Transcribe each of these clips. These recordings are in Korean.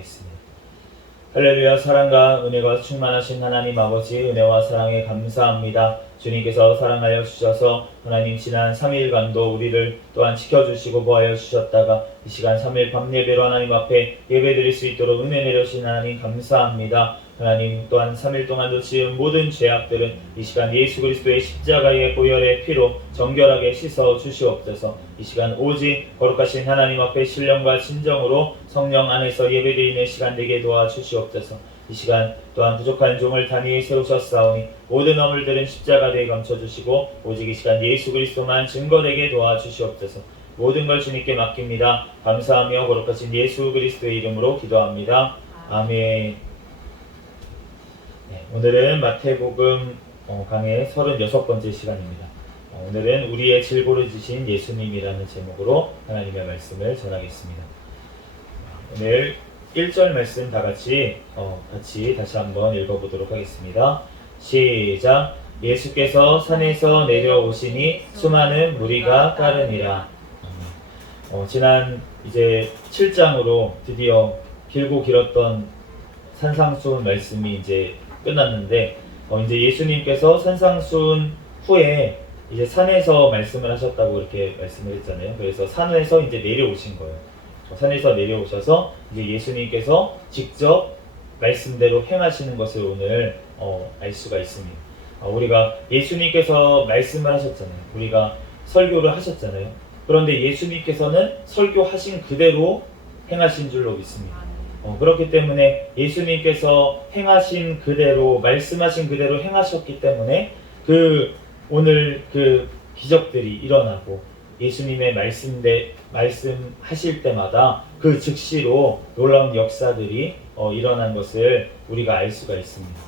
전하겠습니다. 할렐루야. 사랑과 은혜가 충만하신 하나님 아버지, 은혜와 사랑에 감사합니다. 주님께서 사랑하여 주셔서 하나님 지난 3일간도 우리를 또한 지켜주시고 보하여 주셨다가 이 시간 3일 밤 예배로 하나님 앞에 예배드릴 수 있도록 은혜 내려주신 하나님 감사합니다. 하나님 또한 3일 동안도 지은 모든 죄악들은 이 시간 예수 그리스도의 십자가의 보혈의 피로 정결하게 씻어 주시옵소서. 이 시간 오직 거룩하신 하나님 앞에 신령과 진정으로 성령 안에서 예배드리는 시간 되게 도와주시옵소서. 이 시간 또한 부족한 종을 단위에 세우셨사오니 모든 허물들은 십자가에 감춰주시고 오직 이 시간 예수 그리스도만 증거되게 도와주시옵소서. 모든 걸 주님께 맡깁니다. 감사하며 거룩하신 예수 그리스도의 이름으로 기도합니다. 아멘. 네, 오늘은 마태복음 강의 36번째 시간입니다. 오늘은 우리의 질고를 지신 예수님이라는 제목으로 하나님의 말씀을 전하겠습니다. 오늘 1절 말씀 다 같이 다시 한번 읽어보도록 하겠습니다. 시작. 예수께서 산에서 내려오시니 수많은 무리가 따르니라. 지난 이제 7장으로 드디어 길고 길었던 산상수훈 말씀이 이제 끝났는데 이제 예수님께서 산상수훈 후에 이제 산에서 말씀을 하셨다고 이렇게 말씀을 했잖아요. 그래서 산에서 이제 내려오신 거예요. 산에서 내려오셔서 이제 예수님께서 직접 말씀대로 행하시는 것을 오늘 알 수가 있습니다. 우리가 예수님께서 말씀을 하셨잖아요. 우리가 설교를 하셨잖아요. 그런데 예수님께서는 설교하신 그대로 행하신 줄로 믿습니다. 그렇기 때문에 예수님께서 행하신 그대로 말씀하신 그대로 행하셨기 때문에 오늘 기적들이 일어나고 예수님의 말씀하실 때마다 그 즉시로 놀라운 역사들이 일어난 것을 우리가 알 수가 있습니다.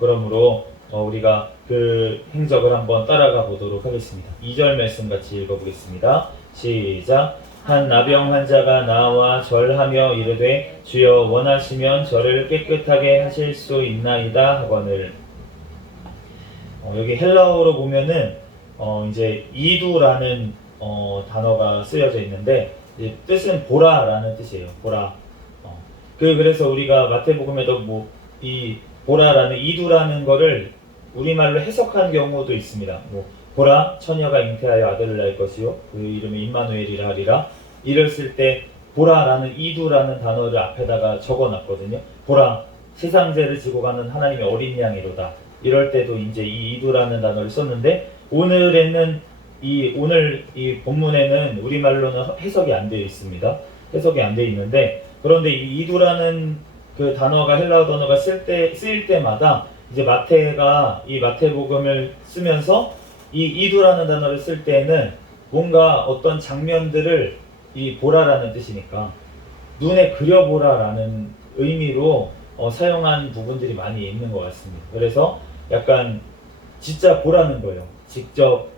그러므로 우리가 그 행적을 한번 따라가 보도록 하겠습니다. 2절 말씀 같이 읽어보겠습니다. 시작. 한 나병 환자가 나와 절하며 이르되 주여 원하시면 저를 깨끗하게 하실 수 있나이다 하거늘. 여기 헬라어로 보면은 이제 이두라는 단어가 쓰여져 있는데 이제 뜻은 보라라는 뜻이에요. 보라. 그래서 우리가 마태복음에도 이 보라라는 이두라는 거를 우리말로 해석한 경우도 있습니다. 보라, 처녀가 잉태하여 아들을 낳을 것이요 그 이름이 임마누엘이라 하리라. 이랬을 때 보라라는 이두라는 단어를 앞에다가 적어놨거든요. 보라, 세상 죄를 지고 가는 하나님의 어린 양이로다. 이럴 때도 이제 이 이두라는 단어를 썼는데 오늘 이 본문에는 우리말로는 해석이 안 되어 있습니다. 해석이 안 되어 있는데 그런데 이 이두라는 그 단어가 헬라어 단어가 쓰일 때마다 이제 마태가 이 마태복음을 쓰면서 이 이두라는 단어를 쓸 때는 뭔가 어떤 장면들을 이 보라라는 뜻이니까 눈에 그려보라라는 의미로 사용한 부분들이 많이 있는 것 같습니다. 그래서 약간 진짜 보라는 거예요. 직접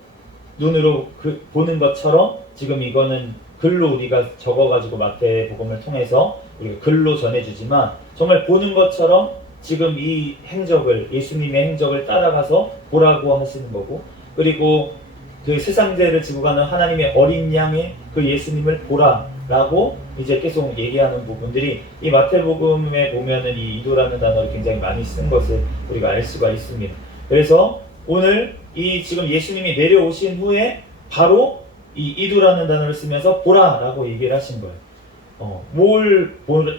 눈으로 보는 것처럼 지금 이거는 글로 우리가 적어가지고 마태복음을 통해서 우리가 글로 전해주지만 정말 보는 것처럼 지금 이 행적을 예수님의 행적을 따라가서 보라고 하시는 거고 그리고 그 세상 죄를 지고 가는 하나님의 어린 양의 그 예수님을 보라라고 이제 계속 얘기하는 부분들이 이 마태복음에 보면은 이 이도라는 단어를 굉장히 많이 쓴 것을 우리가 알 수가 있습니다. 그래서 오늘 이 지금 예수님이 내려오신 후에 바로 이 이두라는 단어를 쓰면서 보라라고 얘기를 하신 거예요. 뭘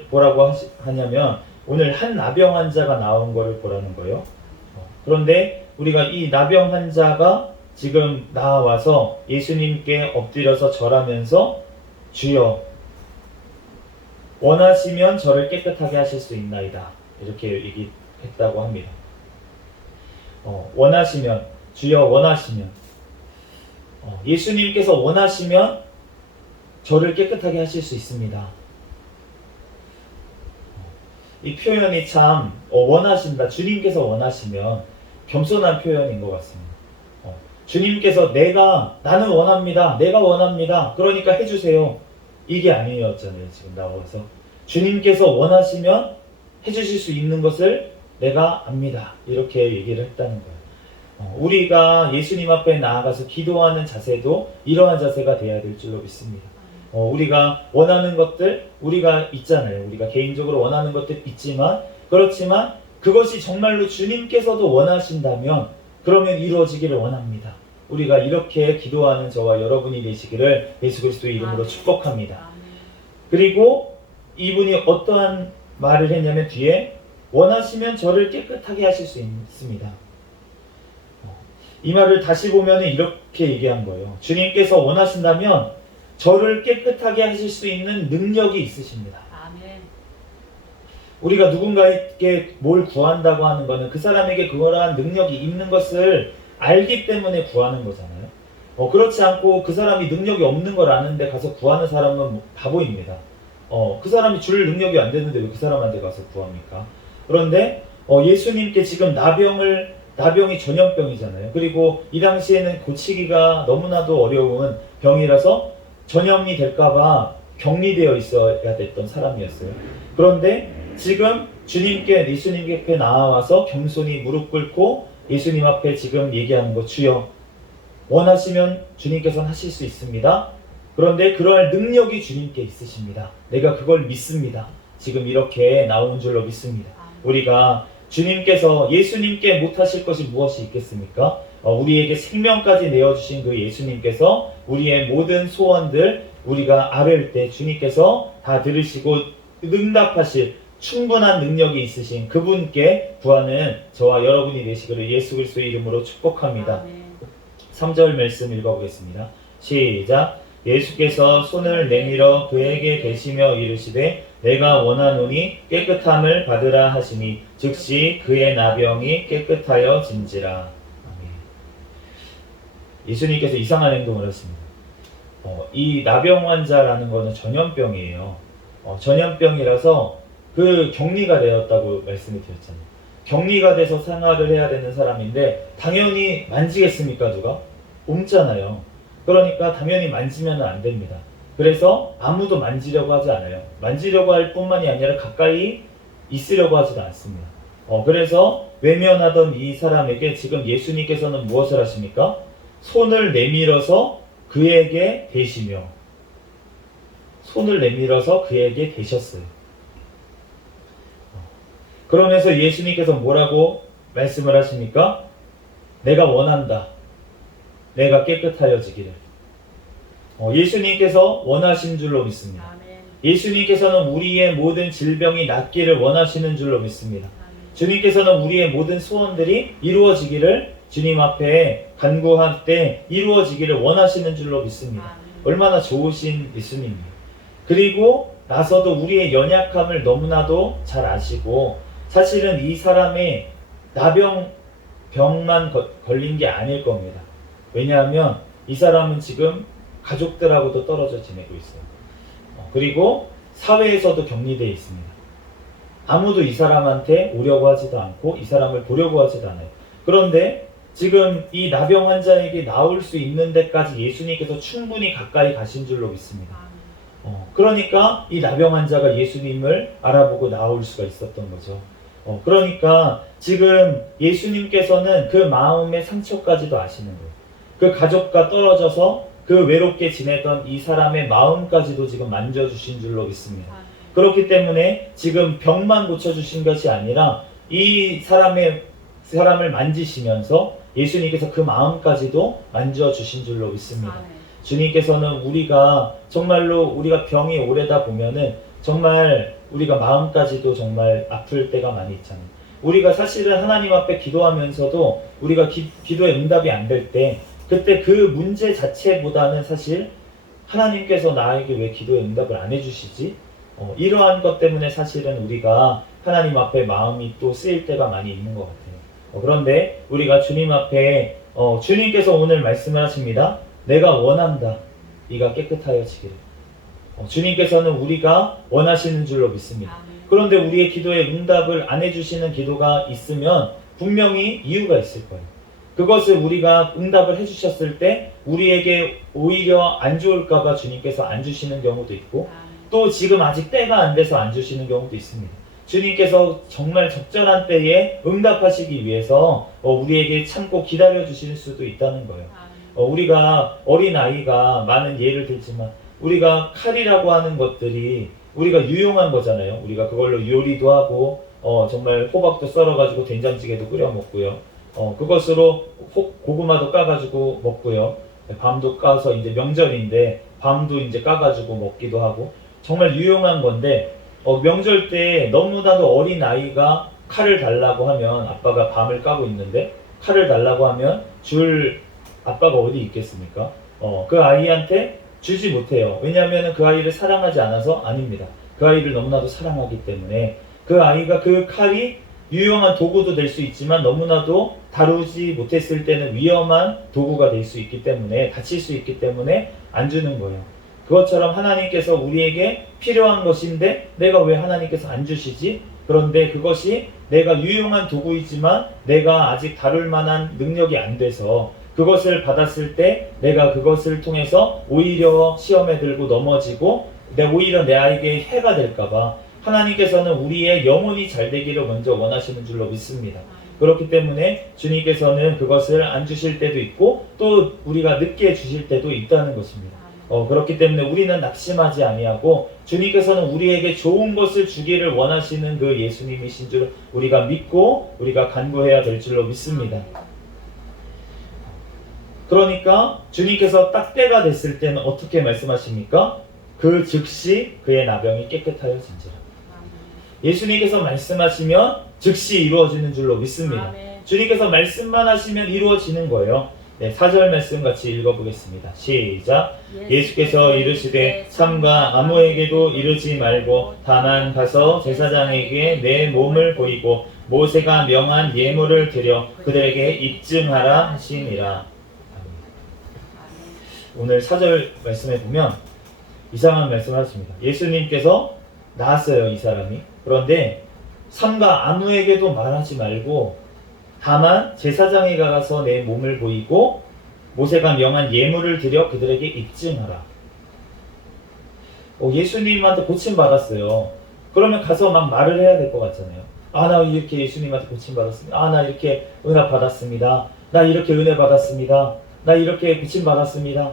보라고 하냐면 오늘 한 나병 환자가 나온 거를 보라는 거예요. 그런데 우리가 이 나병 환자가 지금 나와서 예수님께 엎드려서 절하면서 주여 원하시면 저를 깨끗하게 하실 수 있나이다 이렇게 얘기했다고 합니다. 원하시면 주여 원하시면 예수님께서 원하시면 저를 깨끗하게 하실 수 있습니다. 이 표현이 참 원하신다. 주님께서 원하시면 겸손한 표현인 것 같습니다. 주님께서 나는 원합니다. 내가 원합니다. 그러니까 해주세요. 이게 아니었잖아요. 지금 나와서 주님께서 원하시면 해주실 수 있는 것을 내가 압니다. 이렇게 얘기를 했다는 거예요. 우리가 예수님 앞에 나아가서 기도하는 자세도 이러한 자세가 돼야 될 줄로 믿습니다. 우리가 원하는 것들, 우리가 있잖아요. 우리가 개인적으로 원하는 것들 있지만, 그렇지만 그것이 정말로 주님께서도 원하신다면 그러면 이루어지기를 원합니다. 우리가 이렇게 기도하는 저와 여러분이 되시기를 예수 그리스도의 이름으로 축복합니다. 그리고 이분이 어떠한 말을 했냐면 뒤에 원하시면 저를 깨끗하게 하실 수 있습니다. 이 말을 다시 보면 이렇게 얘기한 거예요. 주님께서 원하신다면 저를 깨끗하게 하실 수 있는 능력이 있으십니다. 아멘. 우리가 누군가에게 뭘 구한다고 하는 것은 그 사람에게 그러한 능력이 있는 것을 알기 때문에 구하는 거잖아요. 그렇지 않고 그 사람이 능력이 없는 걸 아는데 가서 구하는 사람은 바보입니다. 그 사람이 줄 능력이 안 되는데 왜 그 사람한테 가서 구합니까? 그런데 예수님께 지금 나병이 전염병이잖아요. 그리고 이 당시에는 고치기가 너무나도 어려운 병이라서 전염이 될까봐 격리되어 있어야 됐던 사람이었어요. 그런데 지금 예수님께 나와서 겸손히 무릎 꿇고 예수님 앞에 지금 얘기하는 거, 주여 원하시면 주님께서는 하실 수 있습니다. 그런데 그러할 능력이 주님께 있으십니다. 내가 그걸 믿습니다. 지금 이렇게 나온 줄로 믿습니다. 우리가 주님께서 예수님께 못하실 것이 무엇이 있겠습니까? 우리에게 생명까지 내어주신 그 예수님께서 우리의 모든 소원들 우리가 아뢰일 때 주님께서 다 들으시고 응답하실 충분한 능력이 있으신 그분께 구하는 저와 여러분이 되시기를 예수 그리스도의 이름으로 축복합니다. 3절 말씀 읽어보겠습니다. 시작. 예수께서 손을 내밀어 그에게 대시며 이르시되 내가 원하노니 깨끗함을 받으라 하시니 즉시 그의 나병이 깨끗하여 진지라. 아멘. 예수님께서 이상한 행동을 했습니다. 이 나병 환자라는 것은 전염병이에요. 전염병이라서 그 격리가 되었다고 말씀이 드렸잖아요. 격리가 돼서 생활을 해야 되는 사람인데 당연히 만지겠습니까? 누가? 옮잖아요. 그러니까 당연히 만지면 안 됩니다. 그래서 아무도 만지려고 하지 않아요. 만지려고 할 뿐만이 아니라 가까이 있으려고 하지도 않습니다. 그래서 외면하던 이 사람에게 지금 예수님께서는 무엇을 하십니까? 손을 내밀어서 그에게 대시며 손을 내밀어서 그에게 대셨어요. 그러면서 예수님께서 뭐라고 말씀을 하십니까? 내가 원한다. 내가 깨끗하여지기를. 예수님께서 원하신 줄로 믿습니다. 아멘. 예수님께서는 우리의 모든 질병이 낫기를 원하시는 줄로 믿습니다. 아멘. 주님께서는 우리의 모든 소원들이 이루어지기를 주님 앞에 간구할 때 이루어지기를 원하시는 줄로 믿습니다. 아멘. 얼마나 좋으신 예수님이에요. 그리고 나서도 우리의 연약함을 너무나도 잘 아시고 사실은 이 사람의 병만 걸린 게 아닐 겁니다. 왜냐하면 이 사람은 지금 가족들하고도 떨어져 지내고 있어요. 그리고 사회에서도 격리되어 있습니다. 아무도 이 사람한테 오려고 하지도 않고 이 사람을 보려고 하지도 않아요. 그런데 지금 이 나병 환자에게 나올 수 있는 데까지 예수님께서 충분히 가까이 가신 줄로 믿습니다. 그러니까 이 나병 환자가 예수님을 알아보고 나올 수가 있었던 거죠. 그러니까 지금 예수님께서는 그 마음의 상처까지도 아시는 거예요. 그 가족과 떨어져서 그 외롭게 지내던 이 사람의 마음까지도 지금 만져주신 줄로 믿습니다. 그렇기 때문에 지금 병만 고쳐주신 것이 아니라 이 사람을 만지시면서 예수님께서 그 마음까지도 만져주신 줄로 믿습니다. 주님께서는 정말로 우리가 병이 오래다 보면은 정말 우리가 마음까지도 정말 아플 때가 많이 있잖아요. 우리가 사실은 하나님 앞에 기도하면서도 우리가 기도에 응답이 안 될 때 그때 그 문제 자체보다는 사실 하나님께서 나에게 왜 기도에 응답을 안 해주시지? 이러한 것 때문에 사실은 우리가 하나님 앞에 마음이 또 쓰일 때가 많이 있는 것 같아요. 그런데 우리가 주님 앞에 주님께서 오늘 말씀을 하십니다. 내가 원한다. 네가 깨끗하여지기를. 주님께서는 우리가 원하시는 줄로 믿습니다. 그런데 우리의 기도에 응답을 안 해주시는 기도가 있으면 분명히 이유가 있을 거예요. 그것을 우리가 응답을 해주셨을 때 우리에게 오히려 안 좋을까봐 주님께서 안 주시는 경우도 있고 또 지금 아직 때가 안 돼서 안 주시는 경우도 있습니다. 주님께서 정말 적절한 때에 응답하시기 위해서 우리에게 참고 기다려 주실 수도 있다는 거예요. 우리가 어린아이가 많은 예를 들지만 우리가 칼이라고 하는 것들이 우리가 유용한 거잖아요. 우리가 그걸로 요리도 하고 정말 호박도 썰어가지고 된장찌개도 끓여 먹고요. 그것으로 고구마도 까가지고 먹고요. 밤도 까서 이제 명절인데 밤도 이제 까가지고 먹기도 하고 정말 유용한 건데 명절 때 너무나도 어린 아이가 칼을 달라고 하면 아빠가 밤을 까고 있는데 칼을 달라고 하면 줄 아빠가 어디 있겠습니까? 그 아이한테 주지 못해요. 왜냐하면 그 아이를 사랑하지 않아서 아닙니다. 그 아이를 너무나도 사랑하기 때문에 그 아이가 그 칼이 유용한 도구도 될 수 있지만 너무나도 다루지 못했을 때는 위험한 도구가 될 수 있기 때문에 다칠 수 있기 때문에 안 주는 거예요. 그것처럼 하나님께서 우리에게 필요한 것인데 내가 왜 하나님께서 안 주시지? 그런데 그것이 내가 유용한 도구이지만 내가 아직 다룰 만한 능력이 안 돼서 그것을 받았을 때 내가 그것을 통해서 오히려 시험에 들고 넘어지고 오히려 내 아이에게 해가 될까봐 하나님께서는 우리의 영혼이 잘 되기를 먼저 원하시는 줄로 믿습니다. 그렇기 때문에 주님께서는 그것을 안 주실 때도 있고 또 우리가 늦게 주실 때도 있다는 것입니다. 그렇기 때문에 우리는 낙심하지 아니하고 주님께서는 우리에게 좋은 것을 주기를 원하시는 그 예수님이신 줄 우리가 믿고 우리가 간구해야 될 줄로 믿습니다. 그러니까 주님께서 딱 때가 됐을 때는 어떻게 말씀하십니까? 그 즉시 그의 나병이 깨끗하여진지라. 예수님께서 말씀하시면 즉시 이루어지는 줄로 믿습니다. 주님께서 말씀만 하시면 이루어지는 거예요. 4절 말씀 같이 읽어보겠습니다. 시작. 예수께서 이르시되 삼가 아무에게도 이르지 말고 다만 가서 제사장에게 내 몸을 보이고 모세가 명한 예물을 드려 그들에게 입증하라 하시니라. 오늘 4절 말씀에 보면 이상한 말씀을 하십니다. 예수님께서 나았어요, 이 사람이. 그런데 삼가 아무에게도 말하지 말고 다만 제사장에 가서 내 몸을 보이고 모세가 명한 예물을 드려 그들에게 입증하라. 예수님한테 고침받았어요. 그러면 가서 막 말을 해야 될 것 같잖아요. 나 이렇게 예수님한테 고침받았습니다. 나 이렇게 은혜 받았습니다. 나 이렇게 은혜 받았습니다. 나 이렇게 고침받았습니다.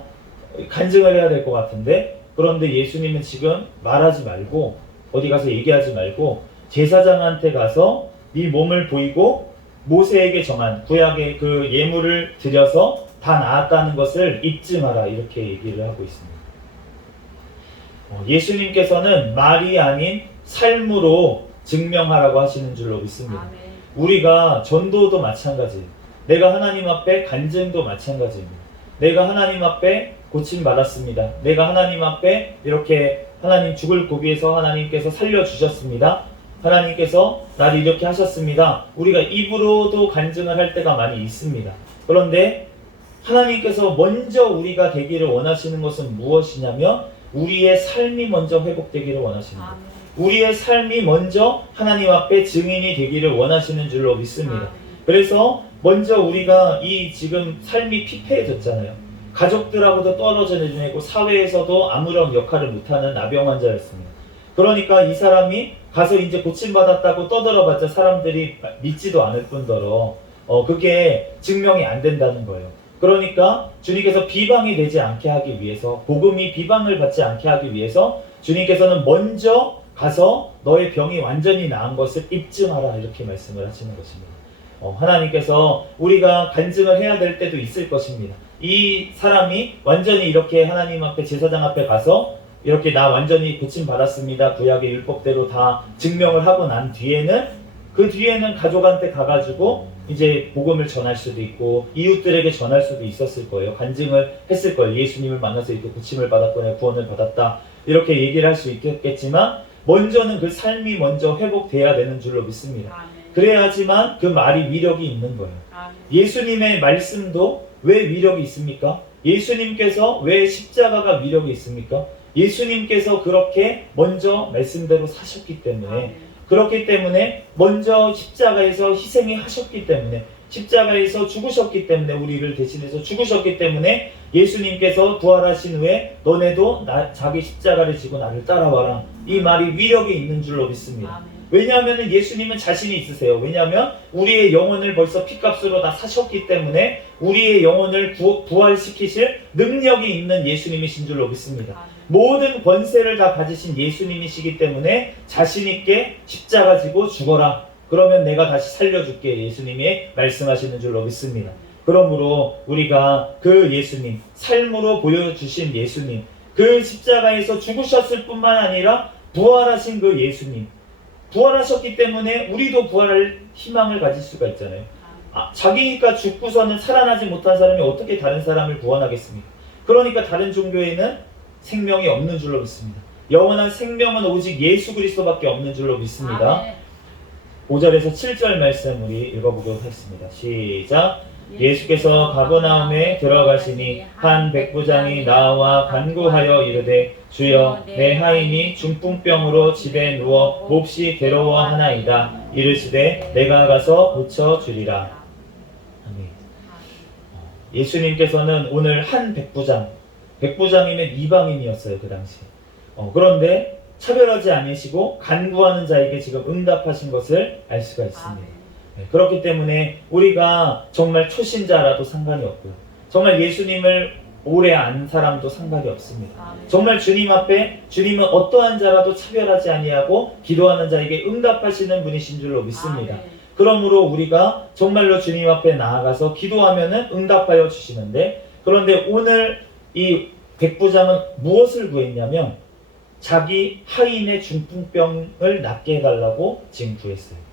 간증을 해야 될 것 같은데 그런데 예수님은 지금 말하지 말고 어디 가서 얘기하지 말고 제사장한테 가서 네 몸을 보이고 모세에게 정한 구약의 그 예물을 드려서 다 나았다는 것을 입증하라 이렇게 얘기를 하고 있습니다. 예수님께서는 말이 아닌 삶으로 증명하라고 하시는 줄로 믿습니다. 우리가 전도도 마찬가지예요. 내가 하나님 앞에 간증도 마찬가지입니다. 내가 하나님 앞에 고침받았습니다. 내가 하나님 앞에 이렇게 하나님 죽을 고비에서 하나님께서 살려주셨습니다. 하나님께서 나를 이렇게 하셨습니다. 우리가 입으로도 간증을 할 때가 많이 있습니다. 그런데 하나님께서 먼저 우리가 되기를 원하시는 것은 무엇이냐면 우리의 삶이 먼저 회복되기를 원하십니다. 우리의 삶이 먼저 하나님 앞에 증인이 되기를 원하시는 줄로 믿습니다. 그래서 먼저 우리가 이 지금 삶이 피폐해졌잖아요. 가족들하고도 떨어져 지내고 사회에서도 아무런 역할을 못하는 나병 환자였습니다. 그러니까 이 사람이 가서 이제 고침받았다고 떠들어봤자 사람들이 믿지도 않을 뿐더러 그게 증명이 안 된다는 거예요. 그러니까 주님께서 비방이 되지 않게 하기 위해서 복음이 비방을 받지 않게 하기 위해서 주님께서는 먼저 가서 너의 병이 완전히 나은 것을 입증하라 이렇게 말씀을 하시는 것입니다. 하나님께서 우리가 간증을 해야 될 때도 있을 것입니다. 이 사람이 완전히 이렇게 하나님 앞에 제사장 앞에 가서 이렇게 나 완전히 고침받았습니다. 구약의 율법대로 다 증명을 하고 난 뒤에는 그 뒤에는 가족한테 가가지고 이제 복음을 전할 수도 있고 이웃들에게 전할 수도 있었을 거예요. 간증을 했을 거예요. 예수님을 만나서 이렇게 고침을 받았고 내가 구원을 받았다 이렇게 얘기를 할 수 있겠지만 먼저는 그 삶이 먼저 회복돼야 되는 줄로 믿습니다. 그래야지만 그 말이 위력이 있는 거예요. 예수님의 말씀도 왜 위력이 있습니까? 예수님께서 왜 십자가가 위력이 있습니까? 예수님께서 그렇게 먼저 말씀대로 사셨기 때문에 그렇기 때문에 먼저 십자가에서 희생이 하셨기 때문에 십자가에서 죽으셨기 때문에 우리를 대신해서 죽으셨기 때문에 예수님께서 부활하신 후에 너네도 자기 십자가를 지고 나를 따라와라 이 말이 위력이 있는 줄로 믿습니다. 왜냐하면 예수님은 자신이 있으세요. 왜냐하면 우리의 영혼을 벌써 핏값으로 다 사셨기 때문에 우리의 영혼을 부활시키실 능력이 있는 예수님이신 줄로 믿습니다. 모든 권세를 다 가지신 예수님이시기 때문에 자신 있게 십자가 지고 죽어라. 그러면 내가 다시 살려줄게. 예수님이 말씀하시는 줄로 믿습니다. 그러므로 우리가 그 예수님, 삶으로 보여주신 예수님, 그 십자가에서 죽으셨을 뿐만 아니라 부활하신 그 예수님, 부활하셨기 때문에 우리도 부활할 희망을 가질 수가 있잖아요. 자기니까 죽고서는 살아나지 못한 사람이 어떻게 다른 사람을 구원하겠습니까? 그러니까 다른 종교에는 생명이 없는 줄로 믿습니다. 영원한 생명은 오직 예수 그리스도밖에 없는 줄로 믿습니다. 5절에서 7절 말씀 우리 읽어보도록 하겠습니다. 시작. 예수께서 가버나움에 들어가시니 한 백부장이 나와 간구하여 이르되 주여 내 하인이 중풍병으로 집에 누워 몹시 괴로워하나이다. 이르시되 내가 가서 고쳐주리라. 아멘. 예수님께서는 오늘 한 백부장이면 이방인이었어요. 그 당시에. 그런데 차별하지 않으시고 간구하는 자에게 지금 응답하신 것을 알 수가 있습니다. 그렇기 때문에 우리가 정말 초신자라도 상관이 없고요. 정말 예수님을 오래 안 사람도 상관이 없습니다. 정말 주님 앞에 주님은 어떠한 자라도 차별하지 아니하고 기도하는 자에게 응답하시는 분이신 줄로 믿습니다. 그러므로 우리가 정말로 주님 앞에 나아가서 기도하면은 응답하여 주시는데, 그런데 오늘 이 백부장은 무엇을 구했냐면 자기 하인의 중풍병을 낫게 해달라고 지금 구했어요.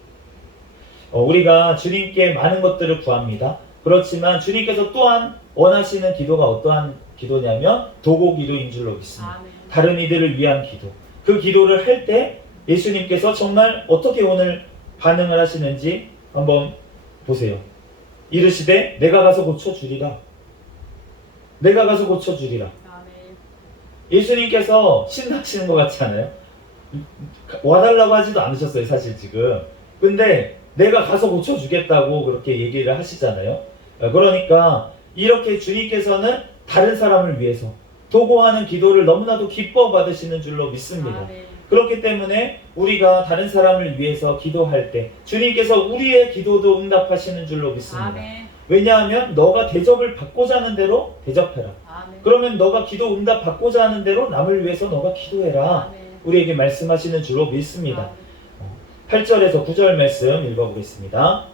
우리가 주님께 많은 것들을 구합니다. 그렇지만 주님께서 또한 원하시는 기도가 어떠한 기도냐면 도고 기도인 줄로 믿습니다. 다른 이들을 위한 기도. 그 기도를 할 때 예수님께서 정말 어떻게 오늘 반응을 하시는지 한번 보세요. 이르시되 내가 가서 고쳐주리라. 내가 가서 고쳐주리라. 예수님께서 신나시는 것 같지 않아요? 와달라고 하지도 않으셨어요, 사실 지금. 근데 내가 가서 고쳐주겠다고 그렇게 얘기를 하시잖아요. 그러니까 이렇게 주님께서는 다른 사람을 위해서 도구하는 기도를 너무나도 기뻐 받으시는 줄로 믿습니다. 그렇기 때문에 우리가 다른 사람을 위해서 기도할 때 주님께서 우리의 기도도 응답하시는 줄로 믿습니다. 왜냐하면 너가 대접을 받고자 하는 대로 대접해라. 그러면 너가 기도 응답 받고자 하는 대로 남을 위해서 너가 기도해라. 우리에게 말씀하시는 줄로 믿습니다. 8절에서 9절 말씀 읽어보겠습니다.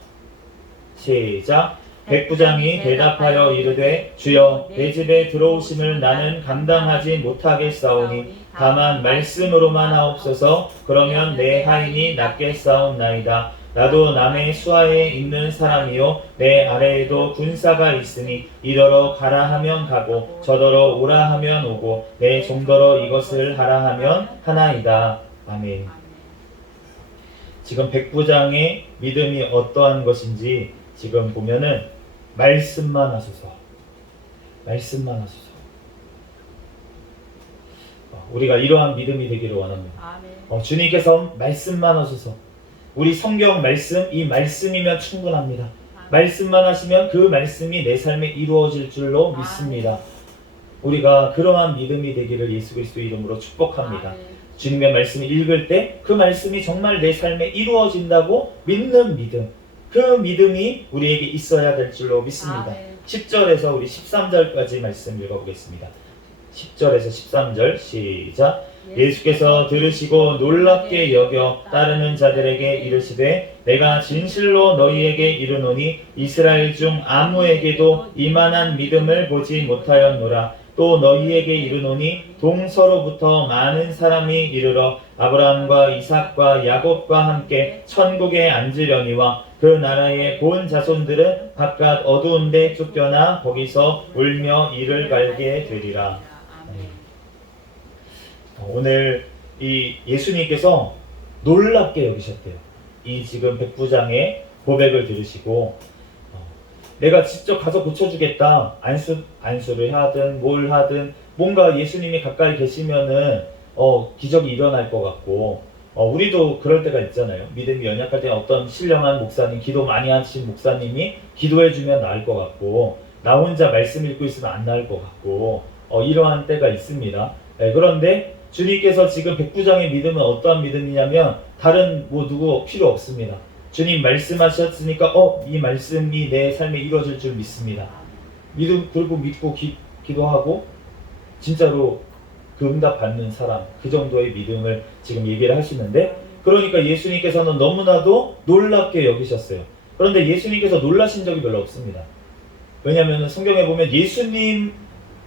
시작. 백부장이 대답하여 이르되 주여 내 집에 들어오심을 나는 감당하지 못하겠사오니 다만 말씀으로만 하옵소서. 그러면 내 하인이 낫겠사옵나이다. 나도 남의 수하에 있는 사람이요 내 아래에도 군사가 있으니 이더러 가라 하면 가고 저더러 오라 하면 오고 내 종더러 이것을 하라 하면 하나이다. 아멘. 지금 백부장의 믿음이 어떠한 것인지 지금 보면은 말씀만 하소서. 말씀만 하소서. 우리가 이러한 믿음이 되기를 원합니다. 주님께서 말씀만 하소서. 우리 성경 말씀, 이 말씀이면 충분합니다. 말씀만 하시면 그 말씀이 내 삶에 이루어질 줄로 믿습니다. 우리가 그러한 믿음이 되기를 예수 그리스도 이름으로 축복합니다. 주님의 말씀을 읽을 때 그 말씀이 정말 내 삶에 이루어진다고 믿는 믿음, 그 믿음이 우리에게 있어야 될 줄로 믿습니다. 10절에서 우리 13절까지 말씀 읽어보겠습니다. 10절에서 13절 시작. 예수께서 들으시고 놀랍게 여겨 따르는 자들에게 이르시되 내가 진실로 너희에게 이르노니 이스라엘 중 아무에게도 이만한 믿음을 보지 못하였노라. 또 너희에게 이르노니 동서로부터 많은 사람이 이르러 아브라함과 이삭과 야곱과 함께 천국에 앉으려니와 그 나라의 본 자손들은 바깥 어두운 데 쫓겨나 거기서 울며 이를 갈게 되리라. 오늘 이 예수님께서 놀랍게 여기셨대요. 이 지금 백부장의 고백을 들으시고 내가 직접 가서 고쳐주겠다. 안수를 하든 뭘 하든 뭔가 예수님이 가까이 계시면은 기적이 일어날 것 같고 우리도 그럴 때가 있잖아요. 믿음이 연약할 때 어떤 신령한 목사님, 기도 많이 하신 목사님이 기도해주면 나을 것 같고 나 혼자 말씀 읽고 있으면 안 나을 것 같고 이러한 때가 있습니다. 그런데 주님께서 지금 백부장의 믿음은 어떠한 믿음이냐면 다른 누구 필요 없습니다. 주님 말씀하셨으니까 이 말씀이 내 삶에 이루어질 줄 믿습니다. 믿고 기도하고 진짜로 그 응답 받는 사람, 그 정도의 믿음을 지금 얘기를 하시는데, 그러니까 예수님께서는 너무나도 놀랍게 여기셨어요. 그런데 예수님께서 놀라신 적이 별로 없습니다. 왜냐하면 성경에 보면 예수님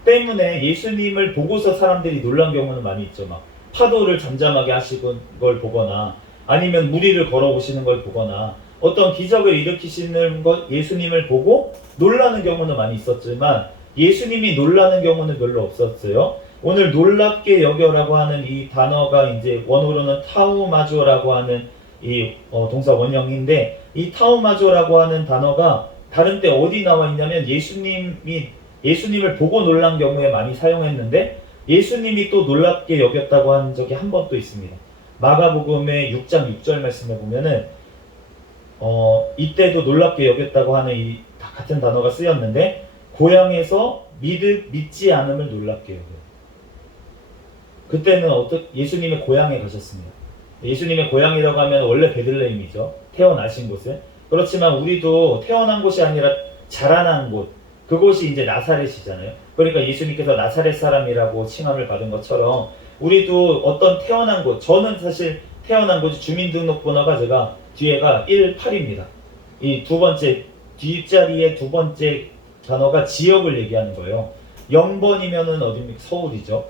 때문에, 예수님을 보고서 사람들이 놀란 경우는 많이 있죠. 막 파도를 잠잠하게 하시는 걸 보거나, 아니면 무리를 걸어오시는 걸 보거나, 어떤 기적을 일으키시는 것, 예수님을 보고 놀라는 경우는 많이 있었지만 예수님이 놀라는 경우는 별로 없었어요. 오늘 놀랍게 여겨라고 하는 이 단어가 이제 원어로는 타우마조라고 하는 이 동사 원형인데, 이 타우마조라고 하는 단어가 다른 때 어디 나와 있냐면 예수님을 보고 놀란 경우에 많이 사용했는데, 예수님이 또 놀랍게 여겼다고 한 적이 한 번 또 있습니다. 마가복음의 6장 6절 말씀에 보면은 이때도 놀랍게 여겼다고 하는 이 같은 단어가 쓰였는데, 고향에서 믿지 않음을 놀랍게 여겨요. 그때는 예수님의 고향에 가셨습니다. 예수님의 고향이라고 하면 원래 베들레헴이죠. 태어나신 곳은. 그렇지만 우리도 태어난 곳이 아니라 자라난 곳, 그곳이 이제 나사렛이잖아요. 그러니까 예수님께서 나사렛 사람이라고 칭함을 받은 것처럼 우리도 어떤 태어난 곳, 저는 사실 태어난 곳이 주민등록번호가 제가 뒤에가 18입니다. 이 두 번째, 뒷자리에 두 번째 단어가 지역을 얘기하는 거예요. 0번이면은 어디입니까? 서울이죠.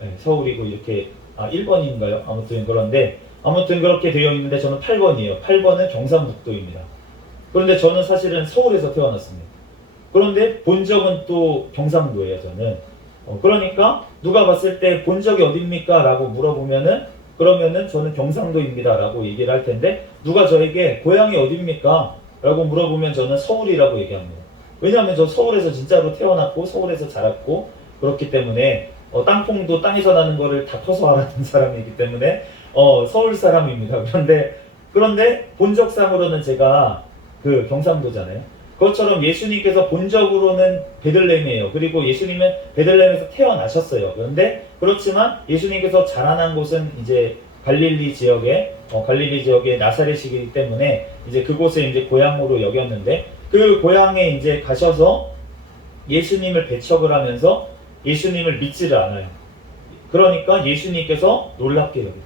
네, 서울이고 이렇게 1번인가요? 아무튼 그런데 아무튼 그렇게 되어 있는데 저는 8번이에요. 8번은 경상북도입니다. 그런데 저는 사실은 서울에서 태어났습니다. 그런데 본적은 또 경상도예요, 저는. 그러니까 누가 봤을 때 본적이 어딥니까? 라고 물어보면은, 그러면은 저는 경상도입니다 라고 얘기를 할 텐데, 누가 저에게 고향이 어딥니까? 라고 물어보면 저는 서울이라고 얘기합니다. 왜냐하면 저 서울에서 진짜로 태어났고 서울에서 자랐고, 그렇기 때문에 땅콩도 땅에서 나는 거를 다 터서 알았던 사람이기 때문에 서울 사람입니다. 그런데 본적상으로는 제가 그 경상도잖아요. 그것처럼 예수님께서 본적으로는 베들레헴이에요. 그리고 예수님은 베들레헴에서 태어나셨어요. 그런데 그렇지만 예수님께서 자라난 곳은 이제 갈릴리 지역의 나사렛이기 때문에 이제 그곳에 이제 고향으로 여겼는데, 그 고향에 이제 가셔서 예수님을 배척을 하면서 예수님을 믿지를 않아요. 그러니까 예수님께서 놀랍게 여겼다.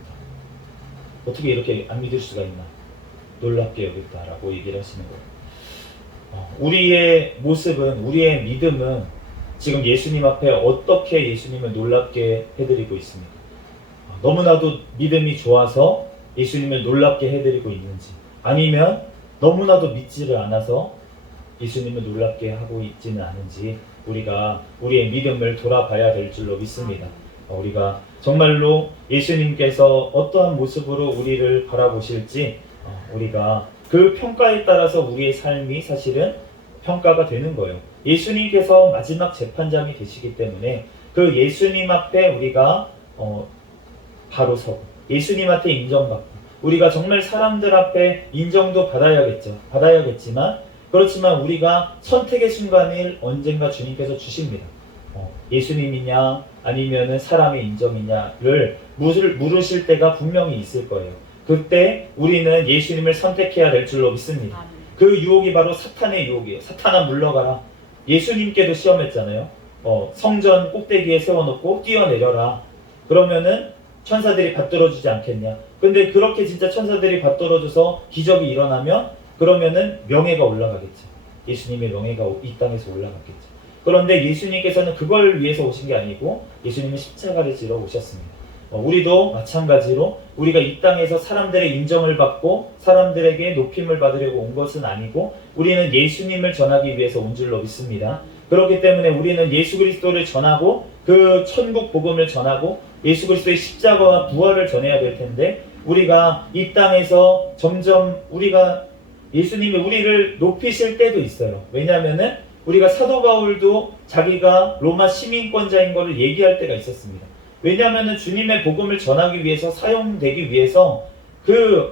어떻게 이렇게 안 믿을 수가 있나? 놀랍게 여겼다라고 얘기를 하시는 거예요. 우리의 모습은, 우리의 믿음은 지금 예수님 앞에 어떻게 예수님을 놀랍게 해드리고 있습니까? 너무나도 믿음이 좋아서 예수님을 놀랍게 해드리고 있는지, 아니면 너무나도 믿지를 않아서 예수님을 놀랍게 하고 있지는 않은지, 우리가 우리의 믿음을 돌아봐야 될 줄로 믿습니다. 우리가 정말로 예수님께서 어떠한 모습으로 우리를 바라보실지, 우리가 그 평가에 따라서 우리의 삶이 사실은 평가가 되는 거예요. 예수님께서 마지막 재판장이 되시기 때문에 그 예수님 앞에 우리가 바로 서고 예수님한테 인정받고, 우리가 정말 사람들 앞에 인정도 받아야겠지만 그렇지만 우리가 선택의 순간을 언젠가 주님께서 주십니다. 예수님이냐 아니면은 사람의 인정이냐를 물으실 때가 분명히 있을 거예요. 그때 우리는 예수님을 선택해야 될 줄로 믿습니다. 그 유혹이 바로 사탄의 유혹이에요. 사탄아 물러가라. 예수님께도 시험했잖아요. 성전 꼭대기에 세워놓고 뛰어내려라. 그러면은 천사들이 받들어주지 않겠냐. 근데 그렇게 진짜 천사들이 받들어줘서 기적이 일어나면 그러면은 명예가 올라가겠죠. 예수님의 명예가 이 땅에서 올라갔겠죠. 그런데 예수님께서는 그걸 위해서 오신 게 아니고 예수님은 십자가를 지러 오셨습니다. 우리도 마찬가지로 우리가 이 땅에서 사람들의 인정을 받고 사람들에게 높임을 받으려고 온 것은 아니고 우리는 예수님을 전하기 위해서 온 줄로 믿습니다. 그렇기 때문에 우리는 예수 그리스도를 전하고 그 천국 복음을 전하고 예수 그리스도의 십자가와 부활을 전해야 될 텐데, 우리가 이 땅에서 점점 우리가 예수님이 우리를 높이실 때도 있어요. 왜냐하면은 우리가 사도 바울도 자기가 로마 시민권자인 것을 얘기할 때가 있었습니다. 왜냐하면은 주님의 복음을 전하기 위해서, 사용되기 위해서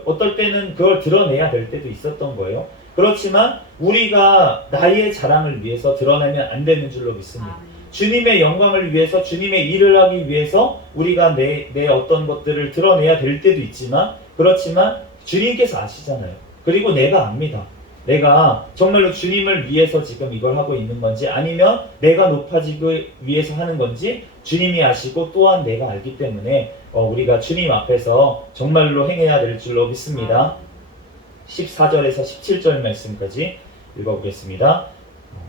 어떨 때는 그걸 드러내야 될 때도 있었던 거예요. 그렇지만 우리가 나의 자랑을 위해서 드러내면 안 되는 줄로 믿습니다. 주님의 영광을 위해서, 주님의 일을 하기 위해서 우리가 내 어떤 것들을 드러내야 될 때도 있지만, 그렇지만 주님께서 아시잖아요. 그리고 내가 압니다. 내가 정말로 주님을 위해서 지금 이걸 하고 있는 건지 아니면 내가 높아지기 위해서 하는 건지 주님이 아시고 또한 내가 알기 때문에 우리가 주님 앞에서 정말로 행해야 될 줄로 믿습니다. 14절에서 17절 말씀까지 읽어보겠습니다.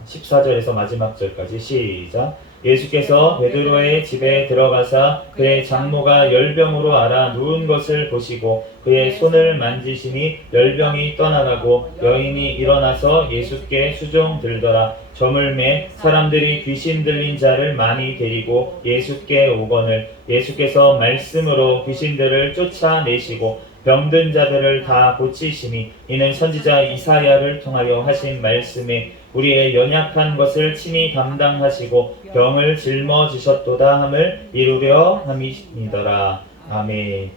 14절에서 마지막 절까지 시작. 예수께서 베드로의 집에 들어가사 그의 장모가 열병으로 앓아 누운 것을 보시고 그의 손을 만지시니 열병이 떠나가고 여인이 일어나서 예수께 수종들더라. 저물매 사람들이 귀신 들린 자를 많이 데리고 예수께 오거늘 예수께서 말씀으로 귀신들을 쫓아내시고 병든 자들을 다 고치시니 이는 선지자 이사야를 통하여 하신 말씀에 우리의 연약한 것을 친히 담당하시고 병을 짊어지셨도다 함을 이루려 함이니더라. 아멘.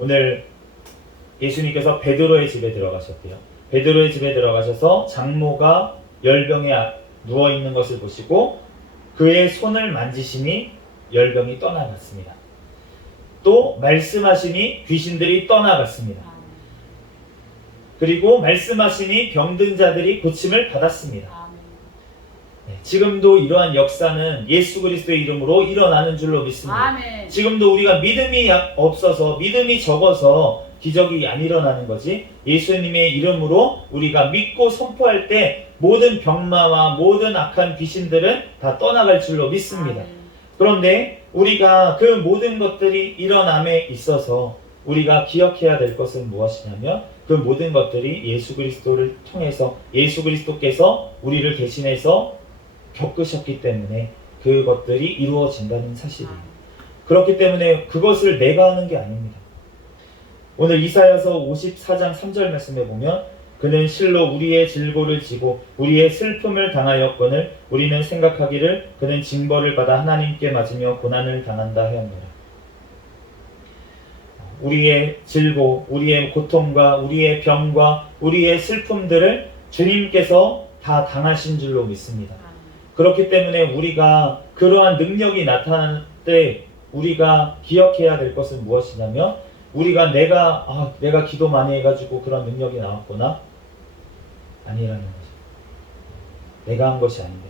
오늘 예수님께서 베드로의 집에 들어가셨대요. 베드로의 집에 들어가셔서 장모가 열병에 누워있는 것을 보시고 그의 손을 만지시니 열병이 떠나갔습니다. 또 말씀하시니 귀신들이 떠나갔습니다. 그리고 말씀하시니 병든 자들이 고침을 받았습니다. 지금도 이러한 역사는 예수 그리스도의 이름으로 일어나는 줄로 믿습니다. 아멘. 지금도 우리가 믿음이 없어서 믿음이 적어서 기적이 안 일어나는 거지 예수님의 이름으로 우리가 믿고 선포할 때 모든 병마와 모든 악한 귀신들은 다 떠나갈 줄로 믿습니다. 아멘. 그런데 우리가 그 모든 것들이 일어남에 있어서 우리가 기억해야 될 것은 무엇이냐면 그 모든 것들이 예수 그리스도를 통해서 예수 그리스도께서 우리를 대신해서 겪으셨기 때문에 그것들이 이루어진다는 사실이에요. 그렇기 때문에 그것을 내가 하는 게 아닙니다. 오늘 이사야서 54장 3절 말씀에 보면 그는 실로 우리의 질고를 지고 우리의 슬픔을 당하였거늘 우리는 생각하기를 그는 징벌을 받아 하나님께 맞으며 고난을 당한다 하였노라. 우리의 질고, 우리의 고통과 우리의 병과 우리의 슬픔들을 주님께서 다 당하신 줄로 믿습니다. 그렇기 때문에 우리가 그러한 능력이 나타날 때 우리가 기억해야 될 것은 무엇이냐면 우리가 내가 기도 많이 해가지고 그런 능력이 나왔구나 아니라는 거죠. 내가 한 것이 아닙니다.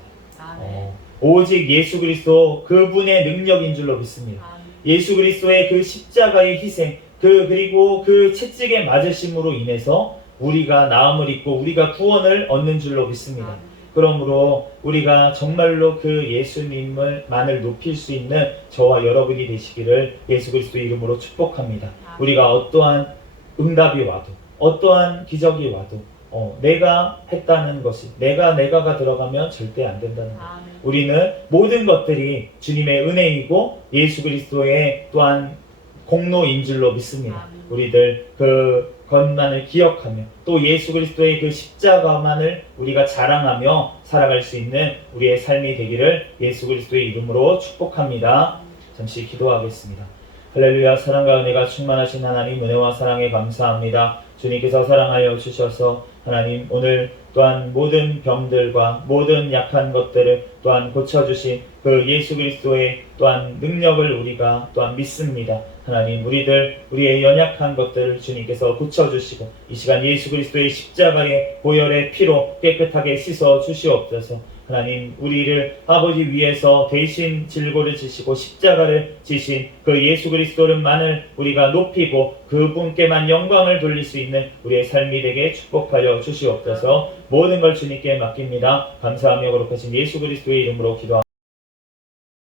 오직 예수 그리스도 그분의 능력인 줄로 믿습니다. 예수 그리스도의 그 십자가의 희생 그리고 그 채찍에 맞으심으로 인해서 우리가 나음을 입고 우리가 구원을 얻는 줄로 믿습니다. 그러므로 우리가 정말로 그 예수님만을 높일 수 있는 저와 여러분이 되시기를 예수 그리스도의 이름으로 축복합니다. 우리가 어떠한 응답이 와도 어떠한 기적이 와도 내가 했다는 것이 내가가 들어가면 절대 안 된다는 것. 우리는 모든 것들이 주님의 은혜이고 예수 그리스도의 또한 공로인 줄로 믿습니다. 우리들 그 것만을 기억하며 또 예수 그리스도의 그 십자가만을 우리가 자랑하며 살아갈 수 있는 우리의 삶이 되기를 예수 그리스도의 이름으로 축복합니다. 잠시 기도하겠습니다. 할렐루야. 사랑과 은혜가 충만하신 하나님 은혜와 사랑에 감사합니다. 주님께서 사랑하여 주셔서 하나님 오늘 또한 모든 병들과 모든 약한 것들을 또한 고쳐주신 그 예수 그리스도의 또한 능력을 우리가 또한 믿습니다. 하나님 우리의 연약한 것들을 주님께서 고쳐주시고 이 시간 예수 그리스도의 십자가의 보혈의 피로 깨끗하게 씻어 주시옵소서. 하나님 우리를 아버지 위에서 대신 질고를 지시고 십자가를 지신 그 예수 그리스도만을 우리가 높이고 그분께만 영광을 돌릴 수 있는 우리의 삶이 되게 축복하여 주시옵소서. 모든 걸 주님께 맡깁니다. 감사하며 거룩하신 예수 그리스도의 이름으로 기도합니다.